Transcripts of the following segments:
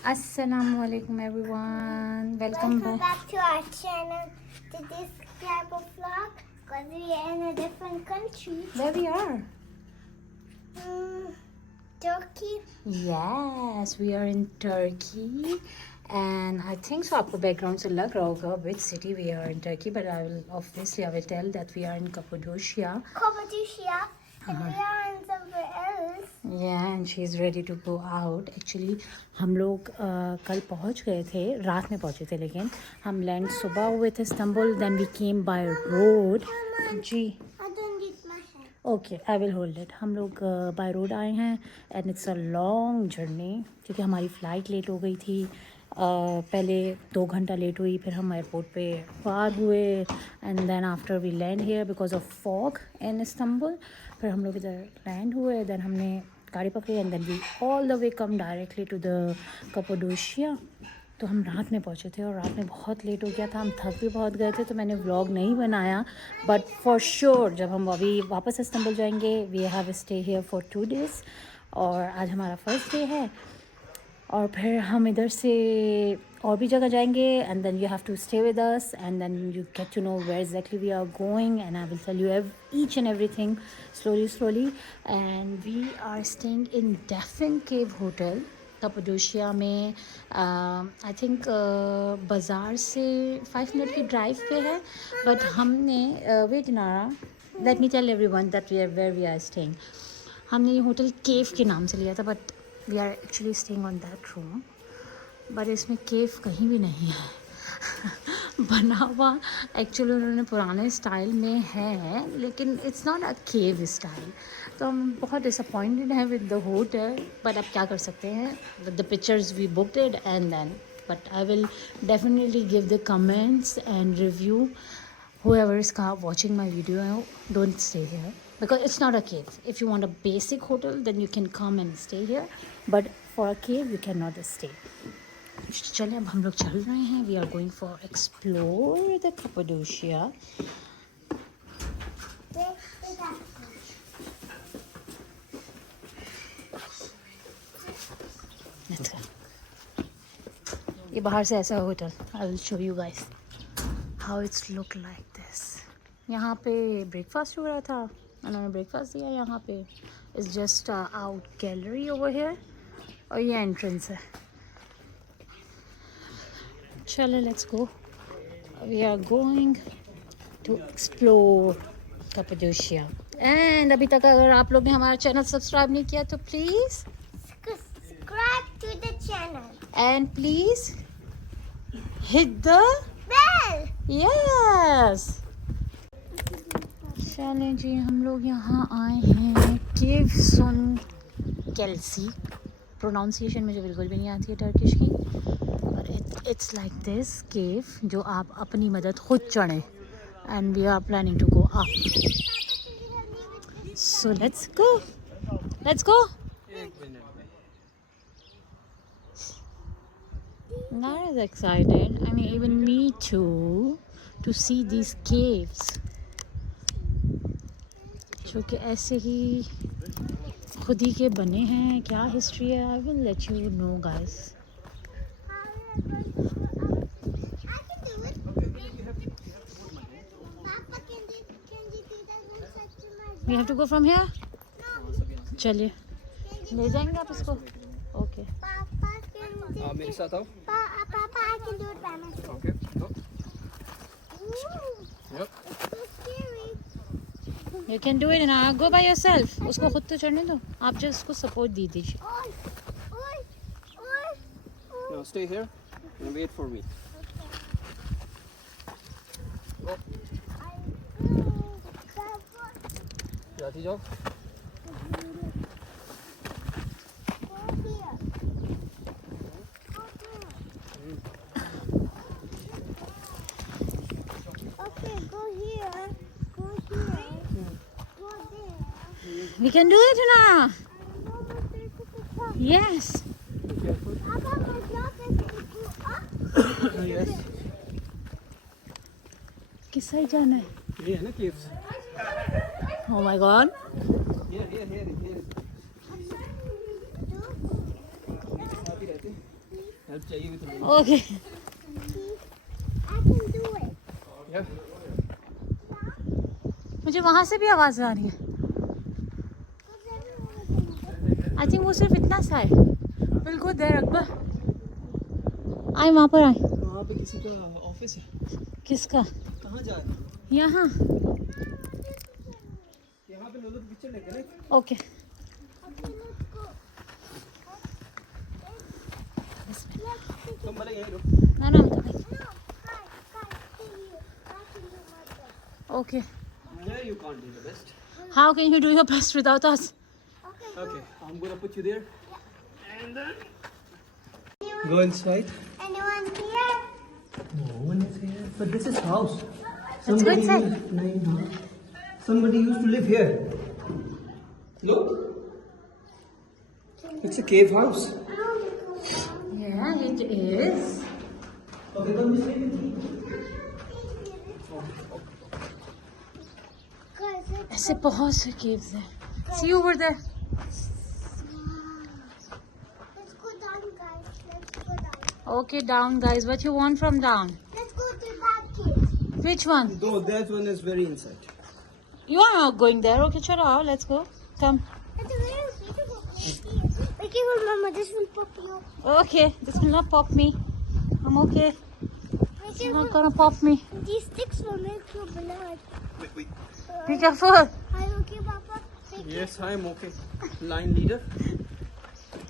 Assalamualaikum everyone. Welcome Welcome back. back to our channel, to this type of vlog, because we are in a different country. Where we are? Turkey. Yes, we are in Turkey. And I think so आपको background से लग रहा होगा which city we are in Turkey, but I will tell that we are in Cappadocia. Cappadocia. And we are in somewhere else. Yeah, and she is ready to go out. Actually हम लोग कल पहुंच गए थे, रात में पहुंचे थे, लेकिन हम लैंड सुबह हुए थे Istanbul. Then we came by road. जी I don't need my hand. Okay I will hold it. हम लोग बाय रोड आए हैं and it's a long journey क्योंकि हमारी फ़्लाइट लेट हो गई थी. पहले 2 घंटा लेट हुई, फिर हम एयरपोर्ट पे पार हुए and then after we land here because of fog in Istanbul. फिर हम लोग इधर लैंड हुए, देन हमने गाड़ी पकड़ी and then we all the way come directly to the Cappadocia. तो हम रात में पहुँचे थे और रात में बहुत लेट हो गया था, हम थक भी बहुत गए थे, तो मैंने व्लॉग नहीं बनाया. बट फॉर श्योर जब हम अभी वापस इस्तांबुल जाएंगे, we have stay here for 2 days. और आज हमारा फर्स्ट डे है और फिर हम इधर से और भी जगह जाएंगे and then you have to stay with us and then you get to know where exactly we are going and I will tell you each and everything slowly. And we are staying in Dephin cave hotel Cappadocia में. I think बाज़ार से 5 minute की drive पे है. But हमने wait नारा let me tell everyone that where we are staying. हमने ये होटल केव के नाम से लिया था, but we are actually staying on that room. बट इसमें केव कहीं भी नहीं है बना हुआ एक्चुअली उन्होंने पुराने स्टाइल में है, लेकिन it's not a cave style. तो हम बहुत डिसअपॉइंटेड हैं विद द होटल, बट अब क्या कर सकते हैं. With the pictures we booked it and then, but I will definitely give the comments and review. Whoever is watching my video, don't stay here because it's not a cave. If you want a basic hotel, then you can come and stay here, but for a cave you cannot stay. चलिए अब हम लोग चल रहे हैं. We are going for explore the Cappadocia. ये बाहर से ऐसा hotel. I will show you guys how it's look like this. यहाँ पे ब्रेकफास्ट हो रहा था, उन्होंने ब्रेकफास्ट दिया यहाँ पे. It's just out gallery over here और ये एंट्रेंस है. चलो let's go. We are going to explore Cappadocia. And अभी तक अगर आप लोग ने हमारा चैनल सब्सक्राइब नहीं किया तो please Subscribe to the channel. And please hit the Bell. Yes. चलें जी, हम लोग यहाँ आए हैं केव सुन केल्सी. प्रोनाउंसिएशन मुझे बिल्कुल भी नहीं आती है टर्किश की, और इट्स लाइक दिस केव जो आप अपनी मदद खुद चढ़ें. And we are planning to go up. So let's go. Nara is excited. I mean, even me too, to see these caves. जो कि ऐसे ही खुद ही के बने हैं. क्या हिस्ट्री है, I will let you know guys. We have to go from here. चलिए ले जाएंगे आप इसको. ओके मेरे साथ आओ. Papa, I can do it by myself. Okay, go. Yep. It's so scary. You can do it. ना गो बाय योरसेल्फ. उसको खुद तो चढ़ने दो, आप जो उसको सपोर्ट दी दीजिए. Now stay here and wait for me. Go. जाती जाओ. Okay, go here. Go here. Go there. We can do it ना. No, but there's a top. Yes. Papa, my job is to go up. Yes. किस side जाना है? ये है ना caves. Oh my God. Here. आती रहती. Help चाहिए भी तो नहीं। Okay I can do it. Yeah. मुझे वहाँ से भी आवाज़ आ रही है। आई थिंक वो सिर्फ इतना सा है। बिल्कुल देर अकबर आए वहाँ पर आए। वहाँ पे किसी का ऑफिस है। किसका? कहाँ जा रहे हैं? यहाँ। यहाँ पे लोग पिक्चर लेते हैं। ओके तुम बोले यहीं रुक। ना ना No, guys, stay here. I can do my best. Okay Yeah, you can't do the best. How can you do your best without us? Okay. Okay, I'm gonna put you there. And then Anyone, go inside. anyone here? No one is here. But this is house. Let's go inside. Somebody used to live here. Look. It's a cave house. Yeah, it is. Okay, come this way. Guys, ऐसे बहुत से caves हैं. See over there. let's go down, guys. Let's go down. Okay, down, guys. What you want from down? Let's go to that cave. Which one? No, that one is very inside. You are not going there. Okay, chalo, let's go. Come. It's a very beautiful place. Be careful, Mama. This will pop you. Okay, this will not pop me. I'm okay. Be It's careful. not gonna pop me. These sticks will make you blood. Wait. Be careful. Are you okay, Papa? Yes, I am okay. Line leader.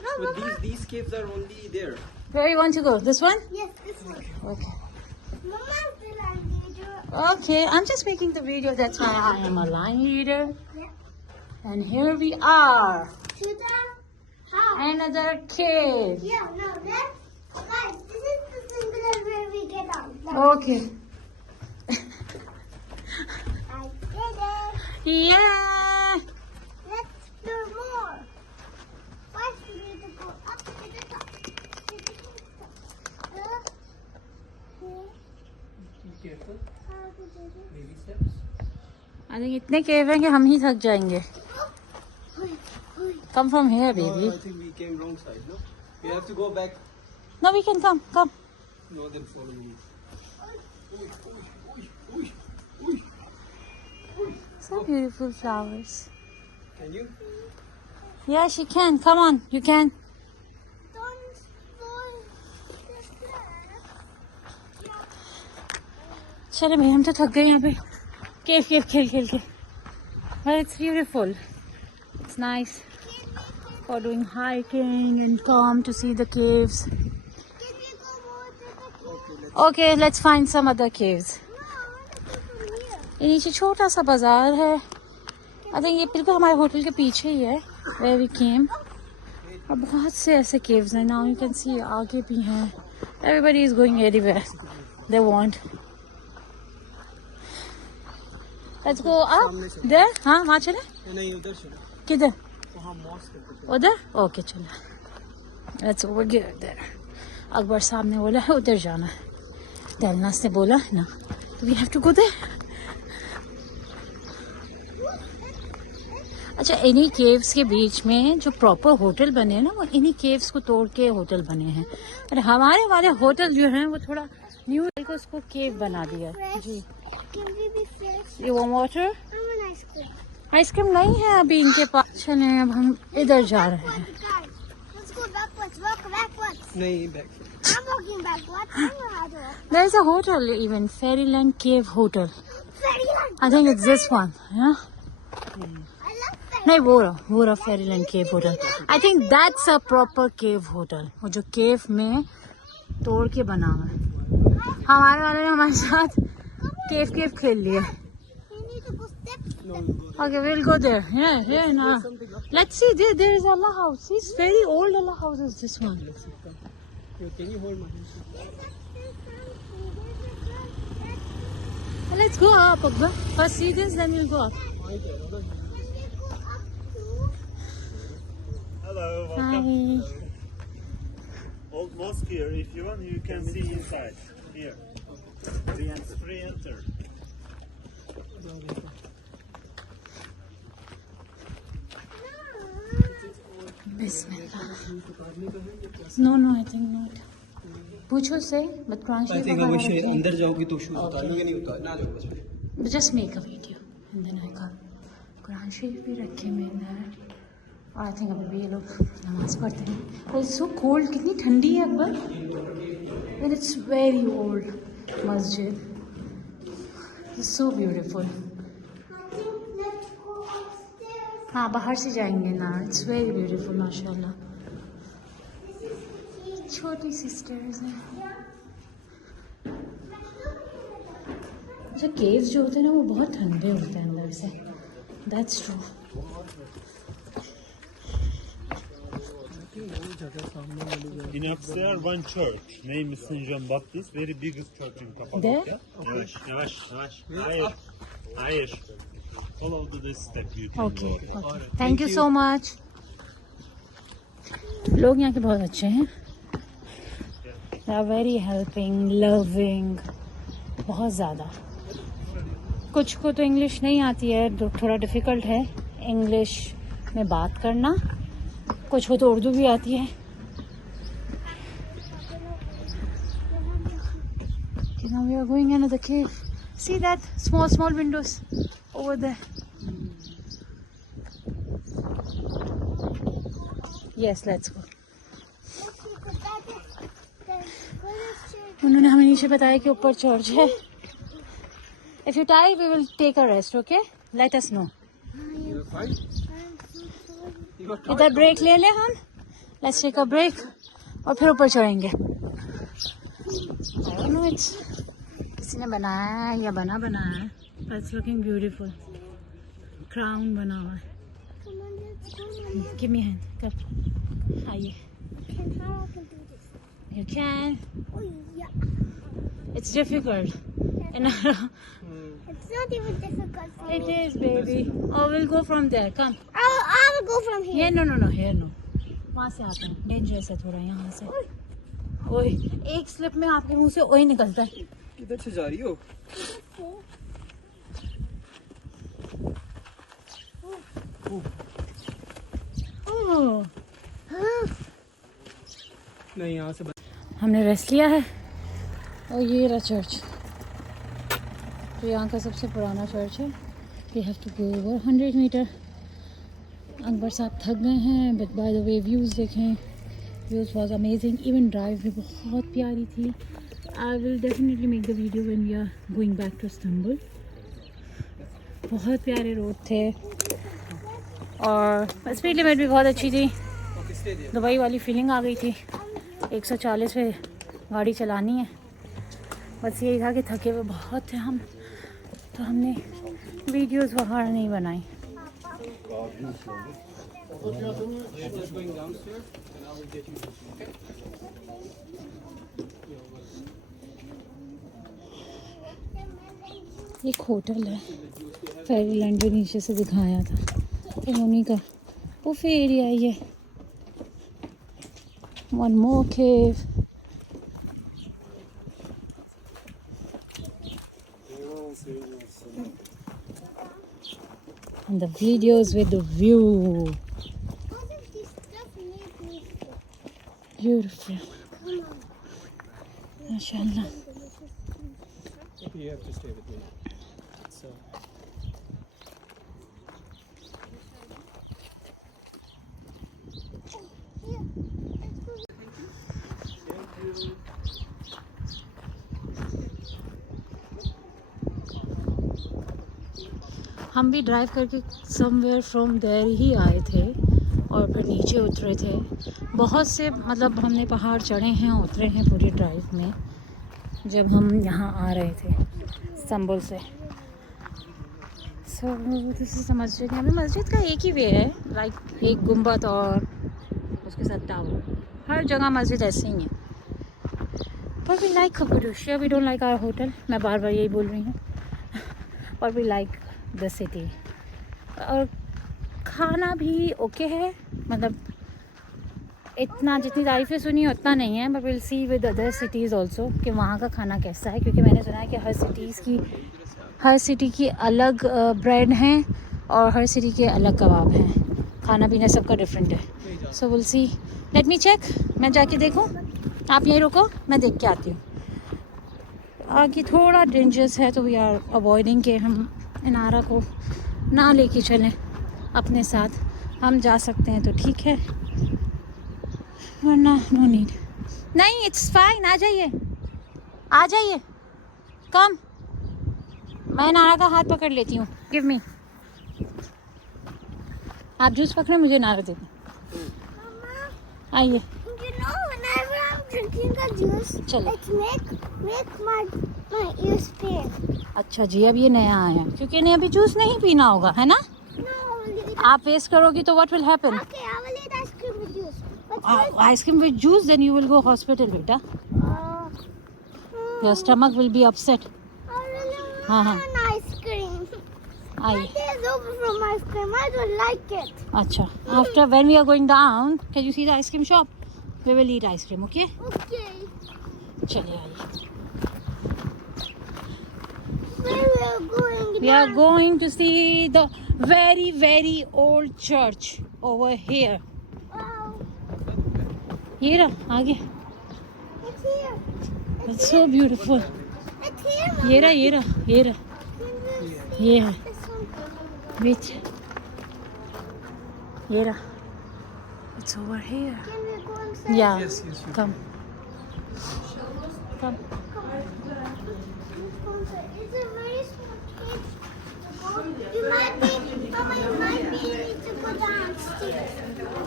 No, But Mama. these caves are only there. Where you want to go? This one? Yes, this one. Okay. Mama's the line leader. Okay, I'm just making the video. That's why I am a line leader. Yeah. And here we are. To the house. Another cave. Yeah, no, that's... Guys, this is the singular where we get out. Okay. I did it. Yeah. Let's do more. First, we need to go up to the top. Be careful. How to do this? Baby steps. I think इतने cave हैं कि हम ही थक जाएंगे. Come from here, No, baby. I think we came wrong side, no? We have to go back. No, we can come. Come. No, then follow me. So beautiful flowers. Can you? Yeah, she can. Come on, you can. Don't spoil the slab. चले भाई हम तो थक गए यहाँ पे केव खेल के. But it's beautiful. It's nice for doing hiking and come to see the caves. Can we go more to the cave? Okay, let's find some other caves. No, I want to go from here. ये नीचे छोटा सा बाजार है. I think ये बिल्कुल हमारे hotel के पीछे ही है. Where we came. और बहुत से ऐसे caves हैं. Now you can see आगे भी हैं. Everybody is going anywhere they want. Let's go up there. हाँ वहाँ चले. नहीं उधर चलो. किधर? वहाँ मॉस्क है. उधर? ओके चलो. Let's over there. अकबर साहब ने बोला है उधर जाना है. Delnas ने बोला ना. We have to go there. अच्छा इन्हीं केव्स के बीच में जो प्रॉपर होटल बने हैं ना वो इन्हीं केव्स को तोड़ के होटल बने हैं. और हमारे वाले होटल जो हैं वो थोड़ा न्यू को उसको केव बना दिया. जी. Can we be fresh? You want water? I want ice cream. Ice cream नहीं है अभी इनके पास. चले अब हम इधर जा रहे हैं. Guys, let's go backwards. Walk backwards. नहीं back. I'm walking backwards. I know how to walk. There is a hotel even Fairyland Cave Hotel. Fairyland. I think it's this one. Yeah. I love fairy. नहीं वो रहा Fairyland Cave Hotel. I think that's a proper cave hotel. वो जो केव में तोड़ के बना हुआ है. हमारे वाले ने हमारे साथ केव खेल लिया. We need to go steps. Okay, we'll go there. Yeah, no. Let's see. There is Allah House. It's very old Allah House is this one. Can you hold my hand? Let's go up, Akbar. First see this, then we'll go up. Hello, welcome. Hi. Old mosque here. If you want, you can see inside. Here. It's free enter. Bismillah. No, I think not. पूछो से but Quran I think शरीफ अवश्य अंदर जाओगे तो shoes उतारोगे नहीं उतार ना जाओ बस just make a video and then I come. कुरान शरीफ भी रखे मैंने और आई थिंक अभी भी ये लोग नमाज पढ़ते हैं। और इट्स सो कोल्ड, कितनी ठंडी है Akbar, and it's very old मस्जिद, it's so beautiful. Let's go upstairs. हाँ बाहर से जाएंगे ना, इट्स वेरी ब्यूटीफुल माशाल्लाह। छोटी सी स्टेयर्स हैं। अच्छा केव्स जो होते हैं ना वो बहुत ठंडे होते हैं अंदर से, that's true. In upstairs, one church, name is St. John Baptist, very biggest church in There? Cappadocia. Yavaş. Hayır. Follow this step. You can okay go. Okay, thank you so much. लोग यहाँ के बहुत अच्छे हैं, they are very helping loving, बहुत ज़्यादा। कुछ को तो इंग्लिश नहीं आती है, थोड़ा डिफ़िकल्ट है इंग्लिश में बात करना, कुछ को तो उर्दू भी आती है। Now we are going into the cave. See that small windows over there. Yes, let's go. उन्होंने हमें नीचे बताया कि ऊपर चर्च है। If you die, we will take a rest, okay? Let us know. इधर ब्रेक ले लें हम, let's take a break और फिर ऊपर चढ़ेंगे। I don't know, it's किसी ने बनाया है या बनाया है, but it's looking beautiful. Crown बना हुआ है। Come on, let's go. Give me a hand. कर आइए। How I can do this? You can. Oh yeah. It's difficult. And It's not even difficult for it me. is, baby. Oh, we'll go from there. Come. I will go from here. Here, no. Here, no. वहाँ से आता है, dangerous है थोड़ा यहाँ से। ओए, एक स्लिप में आपके मुंह से ओए निकलता है। किधर से जा रही हो? ओह, नहीं यहाँ से हमने रेस्ट लिया है और ये रहा चर्च, तो यहाँ का सबसे पुराना चर्च है। We have to go over 100 metre. Akbar साहब थक गए हैं, but by the way views देखें, views was amazing. Even drive भी बहुत प्यारी थी। I will definitely make the video when we are going back to Istanbul. बहुत प्यारे रोड थे और स्पीड लिमिट भी बहुत अच्छी थी। दुबई वाली फीलिंग आ गई थी। 140 पे गाड़ी चलानी है। बस यही था कि थके हुए बहुत थे हम, तो हमने वीडियोस वगैरह नहीं बनाई। Just going downstairs and I will get you. Okay? एक होटल है फेरीलैंड, जो नीचे से दिखाया था, तो उन्हीं का बुफे एरिया है ये। One more cave. And the videos with the view. What if this stuff needs me? Beautiful. Come on. माशाल्लाह। You have to stay with me. So. हम भी ड्राइव करके समवेयर फ्रॉम देयर ही आए थे और फिर नीचे उतरे थे। बहुत से मतलब हमने पहाड़ चढ़े हैं उतरे हैं पूरी ड्राइव में, जब हम यहाँ आ रहे थे इस्तांबुल से। सो दिस इज़ द मस्जिद। यहाँ पे मस्जिद का एक ही वे है, लाइक एक गुम्बद और उसके साथ टावर। हर जगह मस्जिद ऐसे ही है। पर we like Cappadocia, we don't like our hotel. मैं बार बार यही बोल रही हूँ। और वी लाइक द सिटी। और खाना भी ओके है, मतलब इतना जितनी तारीफ़ें सुनी है उतना नहीं है, but will see with other cities also कि वहाँ का खाना कैसा है। क्योंकि मैंने सुना है कि हर सिटी की अलग ब्रेड हैं और हर सिटी के अलग कबाब हैं। खाना पीना सबका डिफरेंट है। So will see, let me check. मैं जाके देखूँ, आप यहीं रुको, मैं देख के आती हूँ। आगे थोड़ा डेंजरस है तो वी आर अवॉइडिंग के हम इनारा को ना लेके चलें अपने साथ। हम जा सकते हैं तो ठीक है, वरना नो नीड। नहीं, इट्स फाइन, आ जाइए, आ जाइए, कम। मैं नारा का हाथ पकड़ लेती हूँ, गिव मी। आप जूस पकड़े, मुझे नारा दे दें। आइए, You know, whenever I'm drinking the juice, चलो। it make my ears pain. अच्छा जी, अब ये नया आया है क्योंकि इन्हें अभी जूस नहीं पीना होगा, है ना? No, I will eat. आप वेस्ट करोगी तो what will happen? Okay, I will eat ice cream with juice. But first, ice cream with juice, then you will go hospital बेटा। Your stomach will be upset. I really हाँ, हाँ। want ice cream. My आइए। day is over from ice cream. I don't like it. अच्छा, after when we are going down, can you see the ice cream shop? We will eat ice cream, okay? Okay. चलिए आइए। Where we are going? We are going to see the very, very old church over here. Wow. ये रहा आगे। It's here. It's so beautiful. It's here, Mama. ये रहा, ये रहा, ये रहा, Can you see ये है। this one? Which? ये रहा। It's over here. Can we go inside? Yeah. Yes, yes, you Come. Come. Let's go inside. It's a very small cage. You might be, Mama, you might be need to go downstairs.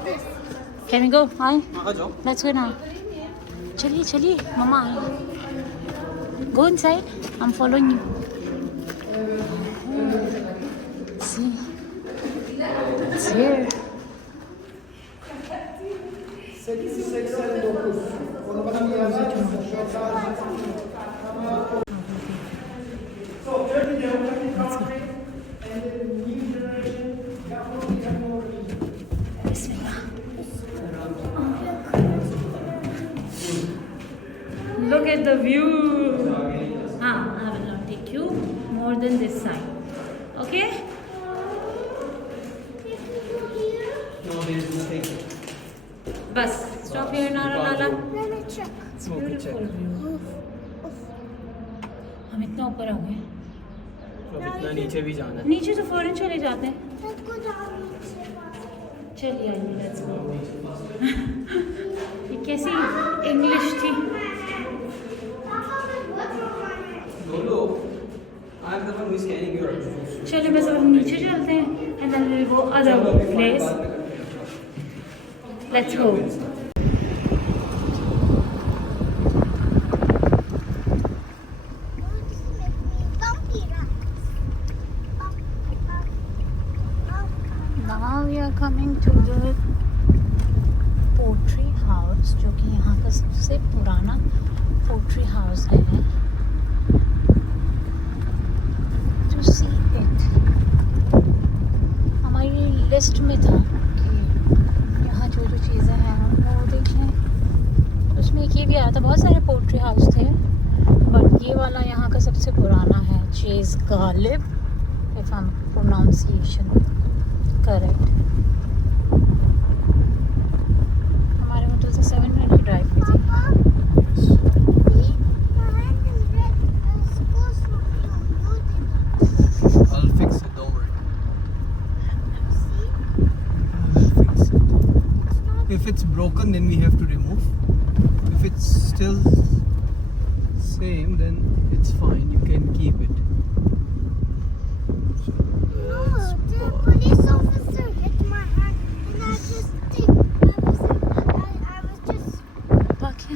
This. Can we go? Hi. आ जाओ। Let's go now. चलिए चलिए, मम्मा आइए। Go inside. I'm following you. See. It's here. Look at the view. I will not take you more than this side. Okay? No, there is nothing. Bus. Stop here, Nara Lala. Let me check. It's Okay, beautiful check. view. हम इतना ऊपर आ गए। तो अब इतना नीचे भी जाना है। नीचे तो फौरन चले जाते हैं। Let's go down. चलिए आइए, लेट्स गो। ये कैसी इंग्लिश थी? बोलो। I am the one who is carrying your juice. चलिए बस अब हम नीचे चलते हैं and then we'll go other place. Let's go. Now we are coming to the pottery house, जो कि यहाँ का सबसे पुराना पोट्री हाउस है। To see it. हमारी लिस्ट में था कि यहाँ जो जो चीज़ें हैं हम वो देख लें। उसमें एक ये भी आया था, बहुत सारे पोट्री हाउस थे बट ये वाला यहाँ का सबसे पुराना है, Chase Ghalib, if I am pronunciation correct. हमारे होटल से 7 मिनट की ड्राइव पे थी। I'll fix it, don't worry. I'll fix it. If it's broken, then we have to remove. If it's still same, then it's fine. You can keep it. Police officer hit my hand and I was just बाकी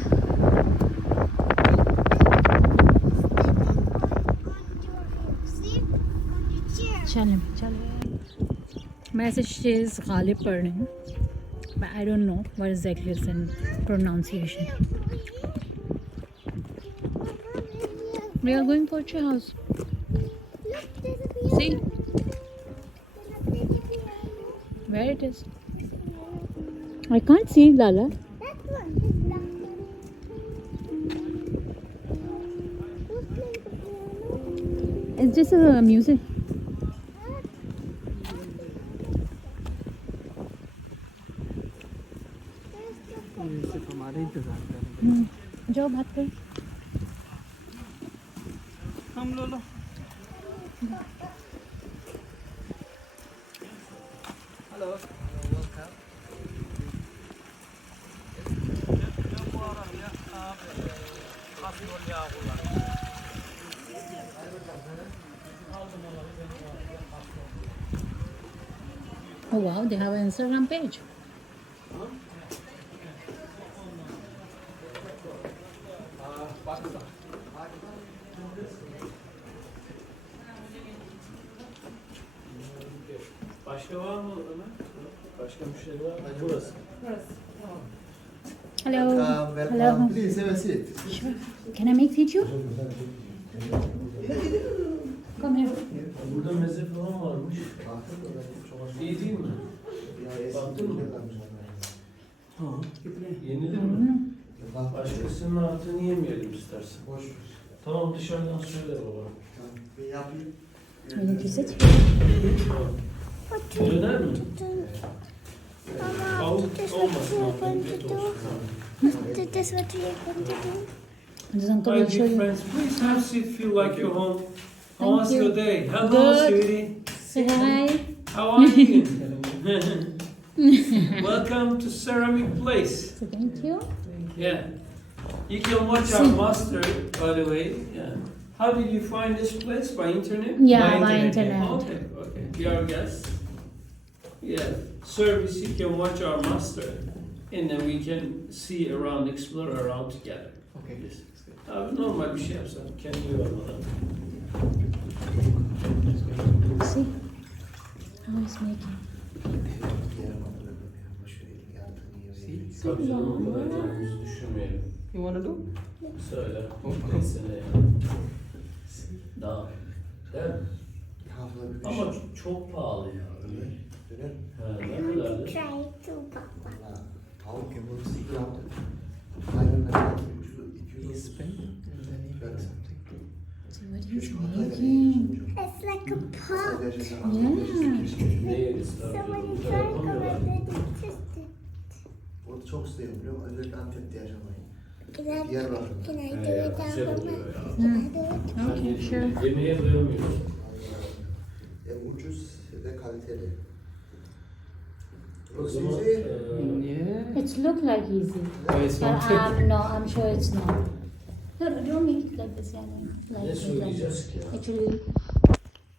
चलें चलें। मैं ऐसे चीज़ गालिब पढ़ रही हूँ, but I don't know what exactly is in pronunciation. We are going Poetry House. See where it is. I can't see Lala. It's just a music. सिर्फ हमारे इंतजार कर रहे हैं। जाओ बात करो। हम लो लो। Hello. Oh wow, they have an Instagram page. Başka var mı Ömer? Başka müşteri var mı? Burası. Hello. Welcome. Hello. Please have a seat. Sure. Can I make video? Come here. Burada meze falan varmış. İyi değil mi? Baktın mı? Yenilir mi? Başkasının artığını yemeyelim istersen. Boş ver. Tamam dışarıdan söyle baba. Ben yapayım. We need to sit. Döner mi? Mama, Tavuk this is what olmasın you're abi. going Et to do. olsun. This is what you're going to do. This uncle Hi will show dear you. friends, please have a seat, feel like you're home. How Thank was you. your day? Hello Good. sweetie. Say hi. How are you? Welcome to Ceramic Place. So thank you. Yeah. You can watch our master, by the way. Yeah. How did you find this place? By internet? Yeah, by internet. Okay, okay. Be our guest. Yeah. Service, you can watch our master. And then we can see around, explore around together. Okay. Yes. Normal bir şey yapsan. Kendini yormadan. See how he's making. Tabii canım o kadar kendimizi düşünmeyelim. You wanna do? Söyle. Okay. Mesela ya. Daha. Değil mi? Ama çok pahalı ya. Döner. Ha, ne kadardı? Try to, Papa. Tavuk kebabı 8 gram. Ayran ne 230. Evet. See what he's making. It's like a pop. Ne yeriz So tabii. when you Bu try da to go yapamıyorlar. like that, it's just Orada çok isterim biliyor musun? Özellikle Antep'te yaşamayı. Can I, Diyarbakır'da. can I do He ya, it down güzel for oluyor my? ya. Can I do it? Sen Okay, ye- sure. Yemeğe doyamıyorsun. Hem ucuz hem de kaliteli. O Looks zaman easy. Yeah. It's look like easy. Oh, it's But not. no, I'm sure it's not. No, don't make it like this, yani. ne Like söyleyeceğiz ki? Actually,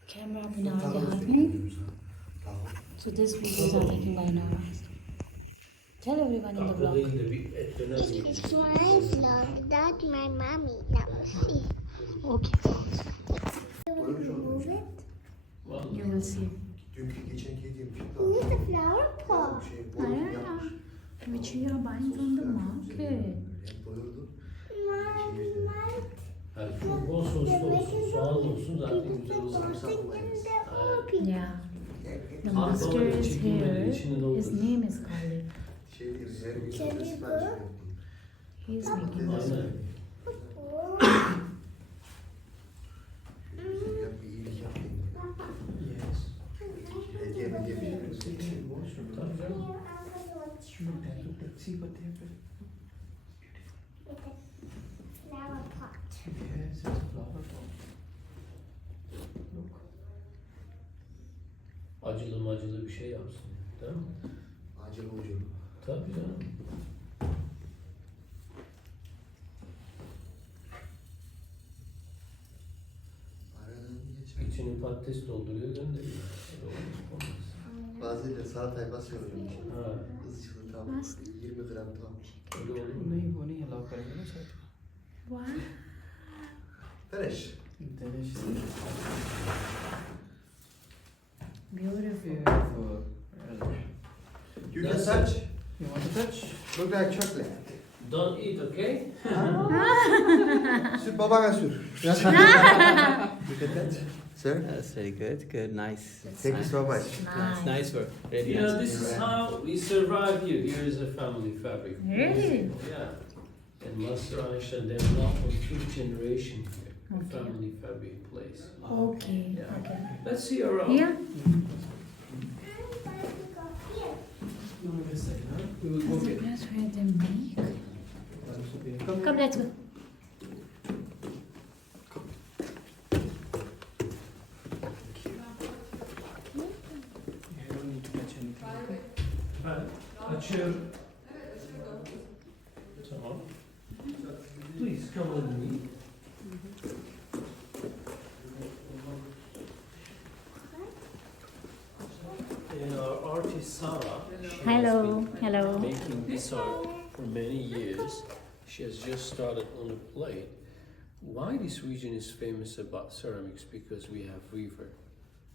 camera bina के हाथ में. So this videos are taken by Nora. Tell everyone in the Tatlı vlog. değil de bir et döner It's yiyelim. my vlog. That's my mommy. Now see. Okay, Koymuş oldum. Move it. Vallahi. you will see. Dünkü geçen yediğim şey Use the flower pot. şey boyun yapmış. Which you are buying from the market. Hem doyurdu. Yani çok bol soslu olsun, soğanlı olsun zaten güzel olur. Yeah. The Tatlı master böyle is çekilmeli, here. içini His doldur. name is Khalid. Şey diyeyim, her gün Can you sipariş go? verdim. He is making this. Aynen. Yap bir iyilik yapayım. Yes. Hediye mi diye bir şey yok. Tabii canım. See what they have. Flower pot. Yes, it's a flower pot. Look. Acılı macılı bir şey yapsın. Değil mi? Acil ucunu. Tabii canım. Aradan geçer. İçini patates dolduruyor gönderiyor. Öyle olmaz. Bazıları salatayı basıyorum. Ha, Hızlı tavuk. 20 gram tavuk. öyle olur mu? नहीं वो नहीं allow करेंगे ना sir What? Fresh. Delicious. Beautiful. Beautiful. You can touch. You want to touch? Look like chocolate. Don't eat, okay? Sür babana sür. You can touch. Sir. That's very good. Good. Nice. Thank you so much. It's nice work. Really You know, nice. this is how we survive here. Here is a family fabric. Really? Yeah. And Master Aisha developed for 2nd generation here. A Okay. family fabric place. Okay. Yeah. Okay. Let's see around. Yeah. We will go get That's where they make. Come, let's go. You don't need to touch anything. A chair. Tom, please come with me. And our artist Sarah, she Hello, has hello. been making this art for many years. She has just started on a plate. Why this region is famous about ceramics? Because we have river.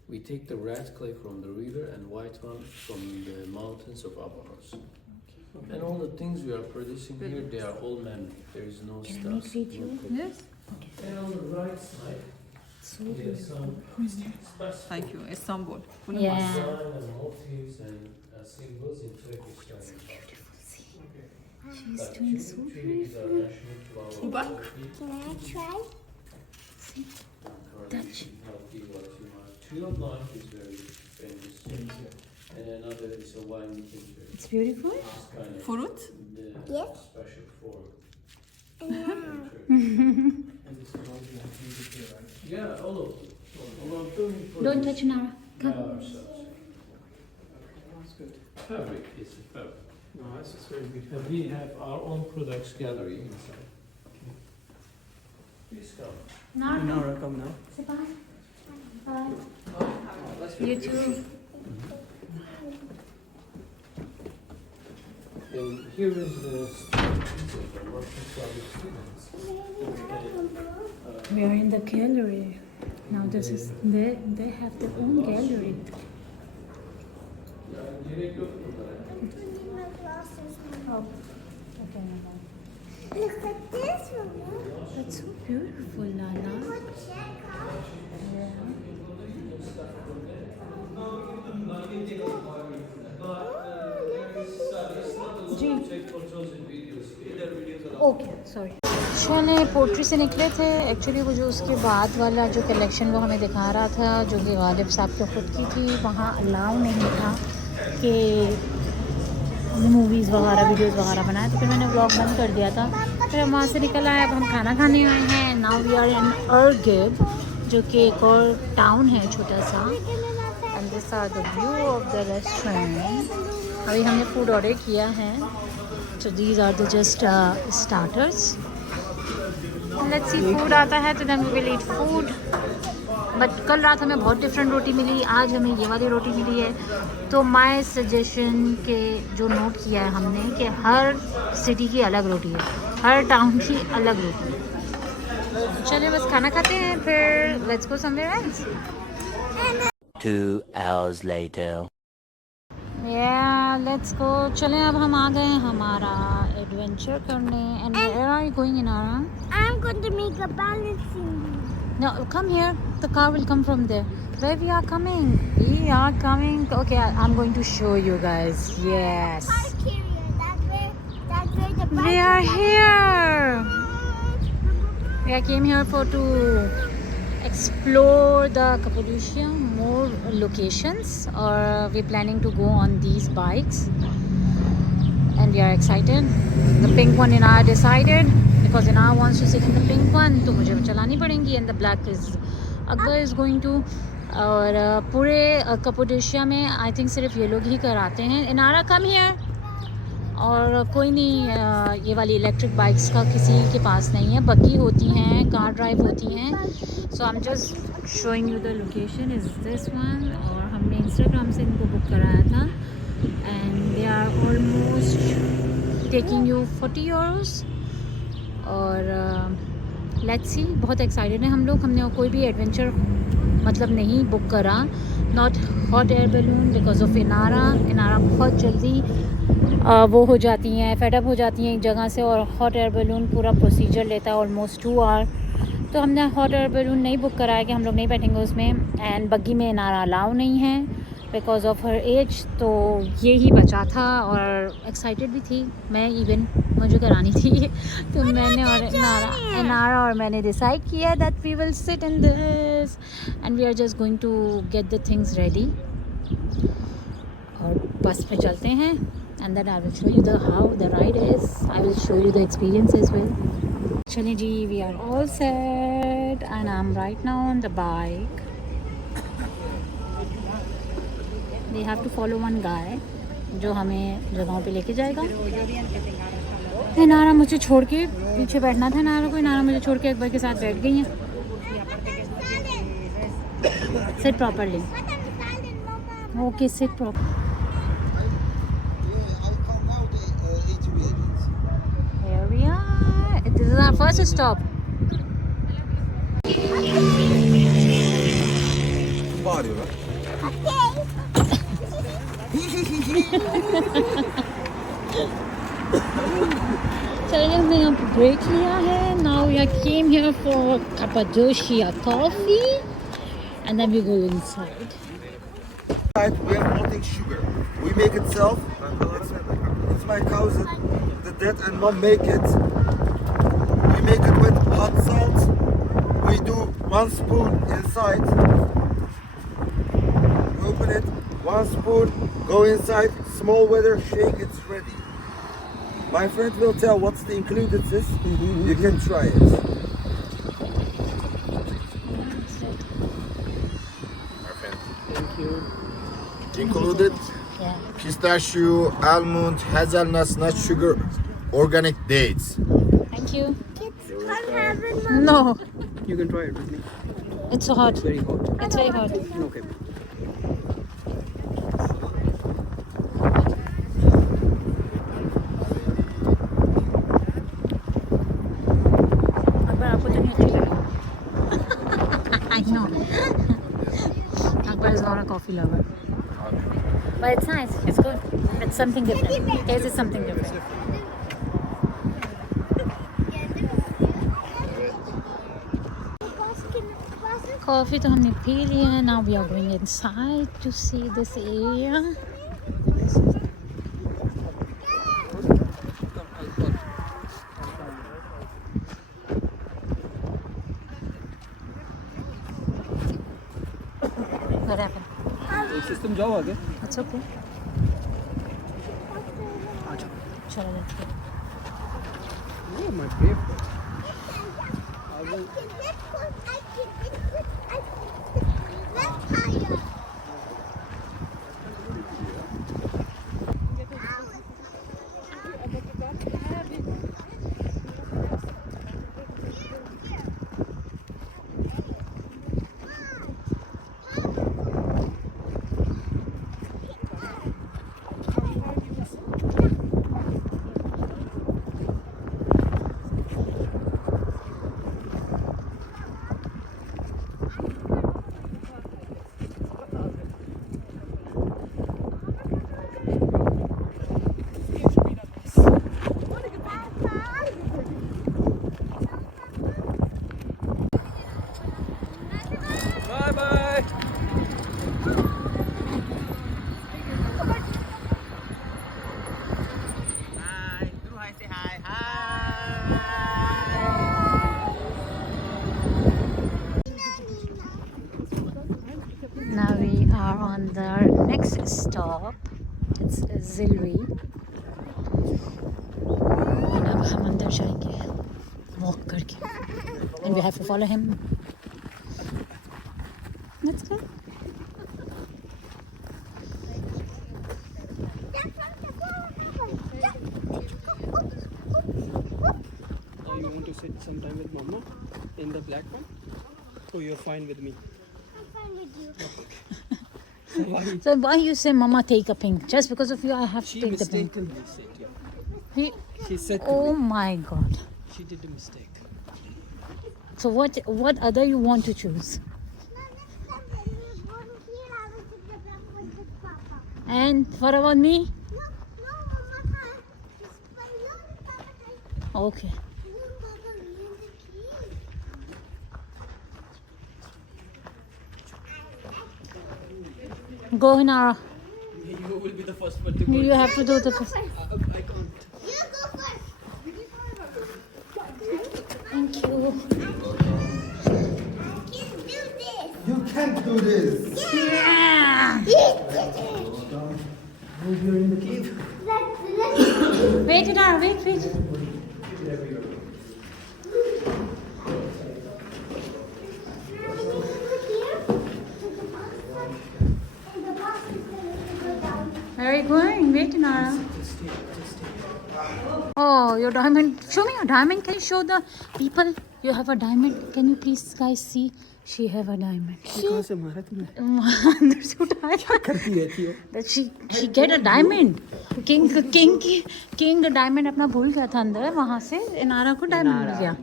We take the red clay from the river and white one from the mountains of Abaros. And all the things we are producing here, they are all man-made. There is no Can I stuff. greet you? Yes. And on the right side, So there's some special Thank you. Istanbul. Yeah. design and motifs and symbols in Turkish language. She's doing so Trees are national flower. Bak. Can I try? Touch. Tree of life is very famous. And another is a wine making. It's beautiful. It's kind of Fruit. the Yes. special form. And this is all we have to do here, right? Yeah, all of them. All of them. Don't touch Nara. By Come. ourselves. That's good. Fabric is a fabric. No, this is very beautiful. And we have our own products gallery inside. Please come. Nara, Nara, come now. say bye. Bye. You too. And here is the students of the working class students. We are in the gallery. Now this is they have their own gallery. Gerek yok bunlara. I need my glasses. Oh, okay. Look at this one. That's so beautiful, Nana. Check out. Ji okay sorry चले pottery से निकले थे actually वो जो उसके बाद वाला जो कलेक्शन वो हमें दिखा रहा था जो कि गालिब साहब की खुद की थी वहाँ अलाउ नहीं था कि मूवीज़ वगैरह वीडियोज़ वगैरह बनाए तो फिर मैंने व्लॉग बंद कर दिया था फिर हम वहाँ से निकल आए अब हम खाना खाने आए हैं नाउ वी आर इन अर्गिब जो कि एक और टाउन है छोटा सा and this are the view of the restaurant अभी हमने फूड ऑर्डर किया है so these are the just starters let's see food आता है तो then we will eat food but कल रात हमें बहुत डिफरेंट रोटी मिली आज हमें ये वाली रोटी मिली है तो माय सजेशन के जो नोट किया है हमने कि हर सिटी की अलग रोटी है हर टाउन की अलग रोटी है चलिए बस खाना खाते हैं फिर let's go somewhere else 2 hours later. Yeah, let's go. चलें अब हम आ गए हमारा एडवेंचर करने and where are you going, Inara? I'm going to make a balancing. No, come here. The car will come from there. Where we are coming? We are coming. Okay, I'm going to show you guys. Yes. Car carrier. That's where the We bike are is. here. We came here to explore the Cappadocia, more locations, or we're planning to go on these bikes, and we are excited. The pink one Inara decided because Inara wants to sit in the pink one, तो मुझे चलानी पड़ेंगी, and the black is Akbar is going to. और पूरे Cappadocia में I think सिर्फ ये लोग ही कराते हैं. Inara come here. और कोई नहीं ये वाली इलेक्ट्रिक बाइक्स का किसी के पास नहीं है बग्गी होती हैं कार ड्राइव होती हैं so I am just showing you the location is this one और हमने इंस्टाग्राम से इनको बुक कराया था and they are almost taking you 40 euros और लेट्स सी बहुत एक्साइटेड हैं हम लोग हमने कोई भी एडवेंचर मतलब नहीं बुक करा not hot air balloon because of Inara बहुत जल्दी वो हो जाती हैं फेडअप हो जाती हैं एक जगह से और हॉट एयर बैलून पूरा प्रोसीजर लेता है ऑलमोस्ट 2 आवर तो हमने हॉट एयर बैलून नहीं बुक कराया कि हम लोग नहीं बैठेंगे उसमें एंड बग्गी में इनारा अलाउ नहीं है बिकॉज ऑफ हर एज तो ये ही बचा था और एक्साइटेड भी थी मैं इवन मुझे करानी थी तो मैंने और इनारा और मैंने डिसाइड किया that we will sit in this and we are just going to get the things ready और बस पे चलते हैं and then I will show you the how the ride is. I will show you the experience as well. Chale ji, we are all set and I'm right now on the bike. We have to follow one guy जो हमें जगहों पे लेके जाएगा. नारा मुझे छोड़ के पीछे बैठना था. नारा मुझे छोड़ के अकबर के साथ बैठ गई हैं. Sit properly. Okay, sit properly. Here we are. This is our first stop. चलिए हमने यहाँ पे ब्रेक लिया है. Now we came here for Cappadocia coffee and then we go inside. We have nothing sugar. We make it self. It's my cousin. The dad and mom make it. We make it with hot salt. We do 1 spoon inside. Open it. 1 spoon. Go inside. Small weather. Shake. It's ready. My friend will tell what's the included this. You can try it. Thank you. Included Yeah. pistachio, almond, hazelnuts, nut sugar, organic dates. Thank you. Kids, come have it, Mom. No, You can try it with me. it's so hot. Very hot. It's very hot. Okay. Akbar आपको तो नहीं अच्छी लगी. I know. Akbar is not a coffee lover. But it's nice. It's good. It's something different. Taste is something different. Coffee तो हमने P लिया है. Now we are going inside to see this area. What happened? System जाओ आगे. It's okay. चलो let's go. Oh, my brave. Now we are on the next stop. It's Zilri. And अब हम अंदर जाएंगे walk करके. And we have to follow him. Let's go. Now you want to sit sometime with Mama in the black one? Oh, you're fine with me. I'm fine with you. Why? So why you say Mama take a pink? Just because of you I have to She take the pink. mistakenly said, yeah. He- She said to Oh me, my god. she did a mistake. So what other you want to choose? And what about me? Okay. Go Hinara. You will be the first one to go. You have to do the first. I can't. You go first. Thank you. I can do this. You can't do this. Yeah. Move, you're in the cave. Let's Wait, Inara, wait. Where are you going? Wait, Inara. Oh, your diamond. Show me your diamond. Can you show the people you have a diamond? Can you please guys see? She have a diamond. कहाँ से मारा तुमने? अंदर से उठाया. क्या करती रहती हो? That she get a diamond. King diamond अपना भूल गया था अंदर, वहाँ से इनारा को diamond मिल गया.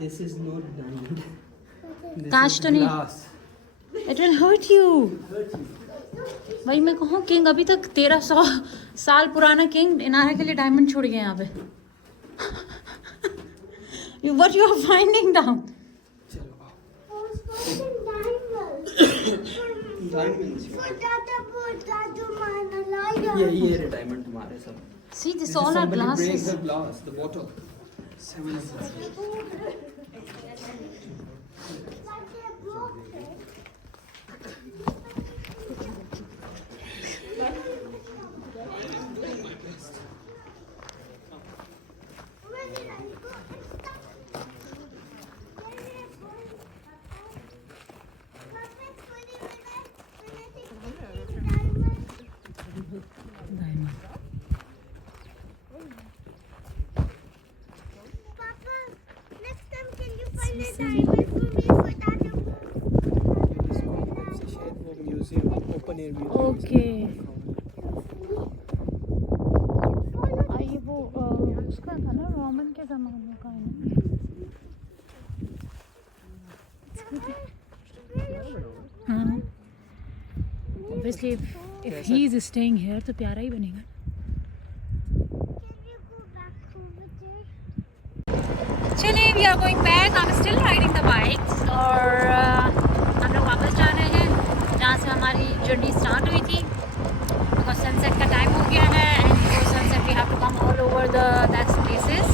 This is not diamond. काश तो नहीं. Glass. It will hurt you. भाई मैं कहूँ किंग अभी तक 1300 साल पुराना किंग इनारा के लिए डायमंड छोड़ गया यहाँ पे. What you are finding down? ये डायमंड तुम्हारे सब. See, this all are glasses. The glass, the bottle. 7 of them. Papa, next time can you find a diamond for me for that? Museum, open air museum. Okay. ये वो उसका था ना, Roman के ज़माने का है ना. हाँ. Obviously, if he is staying here, तो प्यारा ही बनेगा. Can you go back over there? चलिए, we are going back. I'm still riding the bikes और हम लोग वापस जा रहे हैं जहाँ से हमारी जर्नी स्टार्ट हुई थी. Because sunset का टाइम हो गया है and before sunset we have to come all over the next places.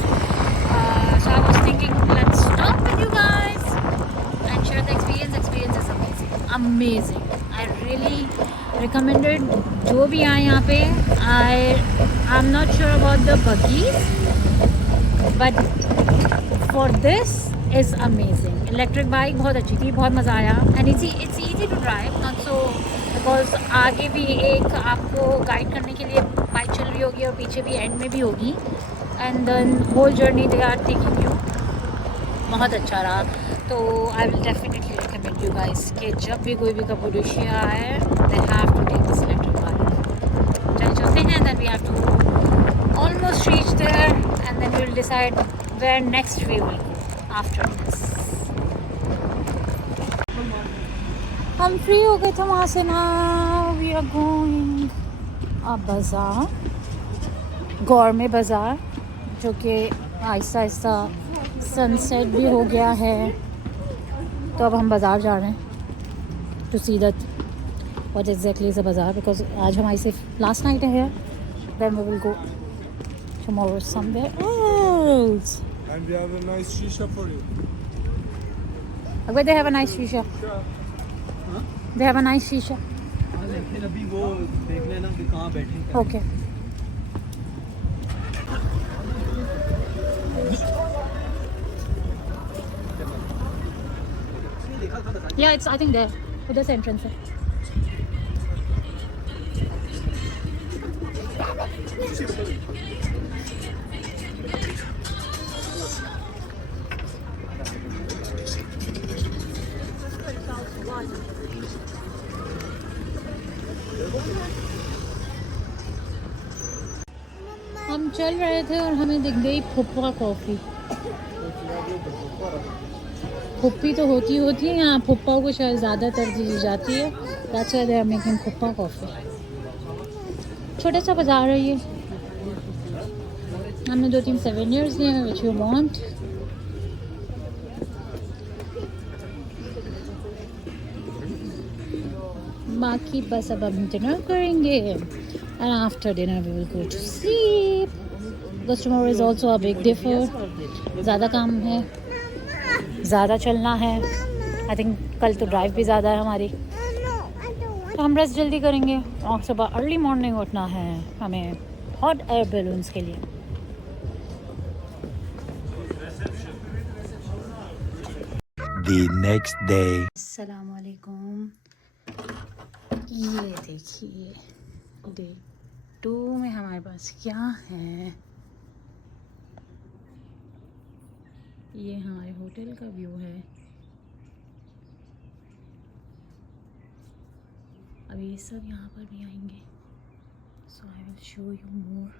So I was thinking let's stop with you guys and share the experience. Experience is amazing. I really recommend it. जो भी आए यहाँ पे, I'm not sure about the buggies, but for this is amazing. Electric bike बहुत अच्छी थी, बहुत मज़ा आया and it's easy to drive, not so because आगे भी एक आपको गाइड करने के लिए बाइक चल रही होगी और पीछे भी एंड में भी होगी and then whole journey they are taking you. बहुत अच्छा रहा. तो I will definitely recommend you guys कि जब भी कोई भी कपडोशिया आए they have to take this electric bike. चलते हैं, then we have to almost reach there and then we will decide where next we will go after this. हम free हो गए थे वहाँ से ना. वी आर गोइंग अ बाज़ार, गौरमे बाज़ार, जो कि आहिस्ता आहिस्ता सनसेट भी हो गया है. तो अब हम बाज़ार जा रहे हैं to see that what exactly is a बाज़ार, बिकॉज आज हमारी सिर्फ लास्ट नाइट है here. Then we will go tomorrow somewhere else. And we have a nice shisha for you. Where they have a nice shisha? They have a nice shisha. लेकिन अभी वो देख लेना कि कहाँ बैठे हैं. Okay. Yeah, it's I think there. उधर से entrance है. हम चल रहे थे और हमें दिख गई फुप्पा कॉफ़ी. फुप्पी तो होती है यहाँ, फुप्पा को शायद ज़्यादा तरजीह दी जाती है. That's why they are making फुप्पा कॉफ़ी. छोटा सा बाज़ार है ये. हमने 2-3 souvenirs लिए हैं which you want. बाकी बस अब हम डिनर करेंगे and after dinner we will go to sleep because tomorrow is also a big day for ज़्यादा काम है, ज़्यादा चलना है. I think कल तो ड्राइव भी ज़्यादा है हमारी, तो हम रेस्ट जल्दी करेंगे और सुबह अर्ली मॉर्निंग उठना है हमें हॉट एयर बैलून्स के लिए। The next day. अस्सलाम वालेकुम। ये देखिए डे 2 में हमारे पास क्या है। ये हमारे होटल का व्यू है। अब ये सब यहाँ पर भी आएंगे, so I will show you more.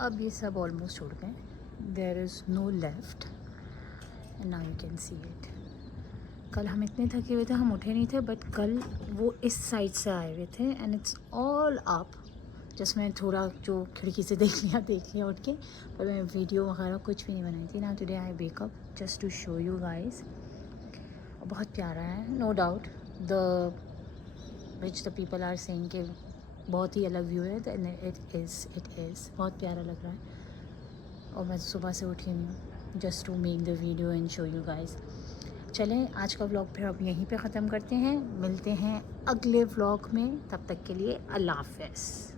अब ये सब ऑलमोस्ट उड़ गए, there is no left and now you can see it. कल हम इतने थके हुए थे, हम उठे नहीं थे, बट कल वो इस साइड से आए हुए थे and it's all up. Just मैं थोड़ा जो खिड़की से देख लिया उठ के, पर मैं वीडियो वगैरह कुछ भी नहीं बनाई थी ना। Today I wake up just to show you guys. बहुत प्यारा है, no doubt the which the people are saying कि बहुत ही अलग व्यू है, इट इज़ बहुत प्यारा लग रहा है। और मैं सुबह से उठी हुई हूँ just to make the video and show you guys. चलें, आज का व्लॉग फिर अब यहीं पे ख़त्म करते हैं, मिलते हैं अगले व्लॉग में। तब तक के लिए अल्लाह हाफ़िज़।